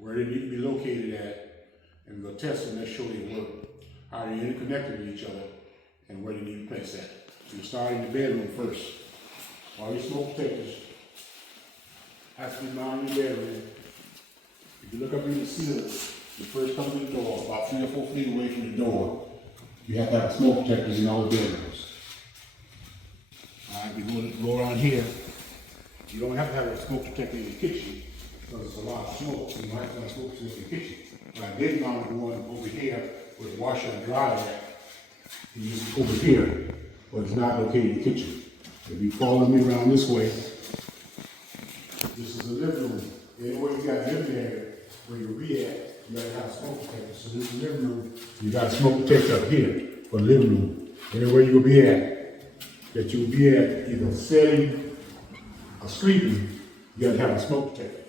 where they need to be located at, and we'll test them and show you work, how they're interconnected with each other, and where they need to be placed at. So you start in the bedroom first. All your smoke detectors have to be mounted in the bedroom. If you look up in the ceiling, you first come to the door, about 3 or 4 feet away from the door, you have to have smoke detectors in all the bedrooms. All right, we go around here. You don't have to have a smoke detector in the kitchen because there's a lot of smoke. So you might have to have a smoke detector in the kitchen. But I did mount one over here with a washer and dryer at. It's over here, but it's not located in the kitchen. If you follow me around this way, this is the living room. Anywhere you got living area where you'll be at, you gotta have a smoke detector. So this is the living room. You got a smoke detector up here for the living room. Anywhere you'll be at, that you'll be at either sitting or sleeping, you gotta have a smoke detector.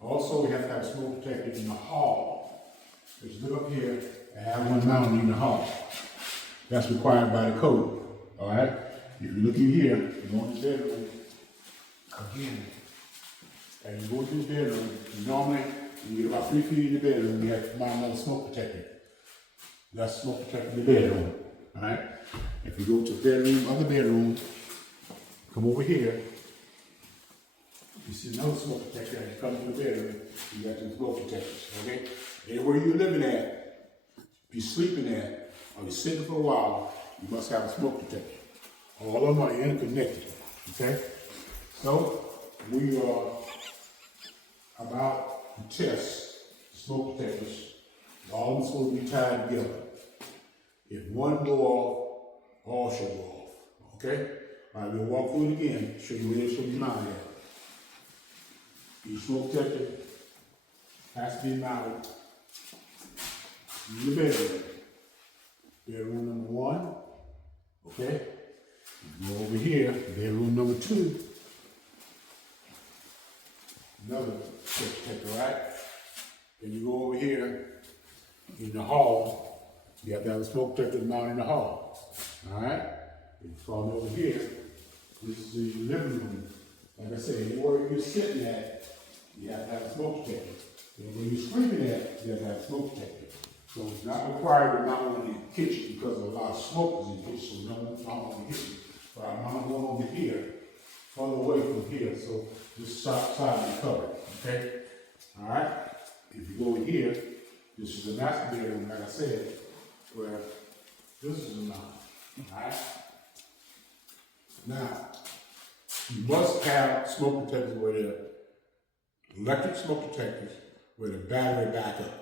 Also, we have to have a smoke detector in the hall. Just look up here and have one mounted in the hall. That's required by the code. All right? If you look in here, you go in the bedroom, again, and you go into the bedroom, normally, when you get about 3 feet in the bedroom, you have to mount another smoke detector. That's smoke detector in the bedroom. All right? If you go to the bedroom, other bedroom, come over here, you see another smoke detector, and you come to the bedroom, you got two smoke detectors, okay? Anywhere you're living at, if you're sleeping at, or you're sitting for a while, you must have a smoke detector. All of them are interconnected, okay? So, we are about to test smoke detectors. All of them supposed to be tied together. If one go off, all should go off, okay? All right, we'll walk through it again, show you where it should be mounted at. Your smoke detector has to be mounted in the bedroom. Bedroom number 1, okay? You go over here, bedroom number 2. Another smoke detector, right? Then you go over here in the hall. You have to have a smoke detector mounted in the hall. Alright? You follow over here. This is the living room. Like I said, anywhere you're sitting at, you have to have a smoke detector. And when you're sleeping at, you have to have a smoke detector. So it's not required to mount one in the kitchen because a lot of smoke is in the kitchen, so no one's mount one in the kitchen. But I mount one over here, further away from here, so this side is covered, okay? All right? If you go in here, this is the master bedroom, like I said, where this is the mount, all right? Now, you must have smoke detectors where they're electric smoke detectors with a battery backup.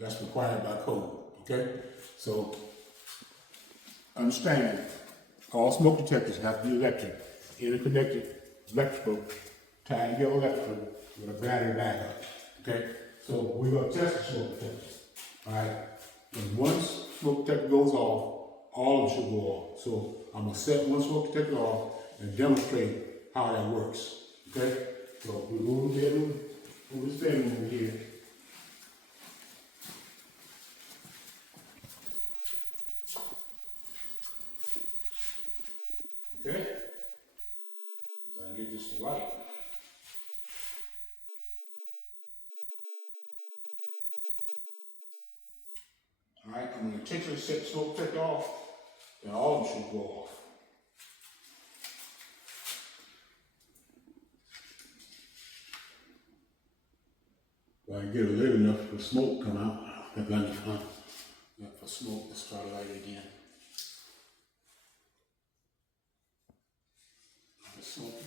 That's required by code, okay? So, understand, all smoke detectors have to be electric, interconnected, electrical, tied together electrical with a battery backup, okay? So, we're gonna test the smoke detectors, all right? When one smoke detector goes off, all of them should go off. So, I'm gonna set one smoke detector off and demonstrate how that works, okay? So, we go to the bedroom, over this bedroom over here. Okay? If I get this right. Alright, I'm going to intentionally set the smoke detector off, and all of them should go off. If I can get it lit enough for smoke to come out, that's not fun. Not for smoke, let's try to light it again. The smoke.